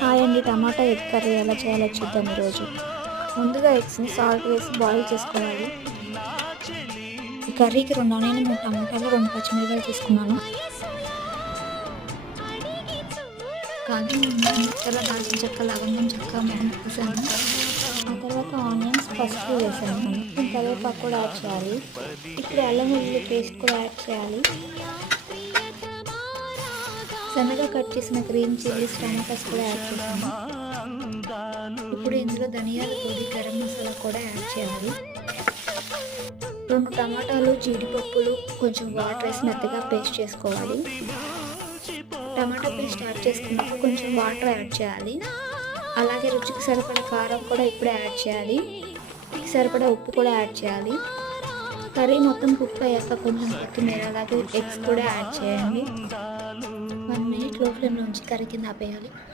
Hi అండి, tomato egg curry ఎలా చేయాలో చూద్దాం ఈరోజు. ముందుగా ఎగ్స్ని సాల్ట్ వేసి బాయిల్ చేసుకోవాలి. ఈ కర్రీకి 2 ఆనియన్లు, 3 టమాటాలు, 2 పచ్చిమిరపకాయలు తీసుకున్నాను. కాగిన ముక్కలు, దాల్చిన చెక్క, లవంగం చెక్క, మొహం వేసాను. ఆ తర్వాత ఆనియన్స్ ఫస్ట్ వేసాను. కరివేపాకు కూడా యాడ్ చేయాలి. ఇప్పుడు అల్లం వెల్లుల్లి పేస్ట్ కూడా యాడ్ చేయాలి. సన్నగా కట్ చేసిన గ్రీన్ చిల్లీస్, టమాటాస్ కూడా యాడ్ చేసాను. ఇప్పుడు ఇందులో ధనియాల పొడి, గరం మసాలా కూడా యాడ్ చేయాలి. 2 టమాటాలు, జీడిపప్పులు, కొంచెం వాటర్ వేసి మెత్తగా పేస్ట్ చేసుకోవాలి. టమాటా పేస్ట్ యాడ్ చేసుకున్నప్పుడు కొంచెం వాటర్ యాడ్ చేయాలి. అలాగే రుచికి సరిపడా కారం కూడా ఇప్పుడే యాడ్ చేయాలి. సరిపడా ఉప్పు కూడా యాడ్ చేయాలి. కర్రీ మొత్తం కుక్ అయ్యాక కొంచెం కొత్తిమీర, అలాగే ఎగ్స్ కూడా యాడ్ చేయండి. 1 మినిట్ లో ఫ్లేమ్లో ఉంచి కర్రీ కింద ఆపేయాలి.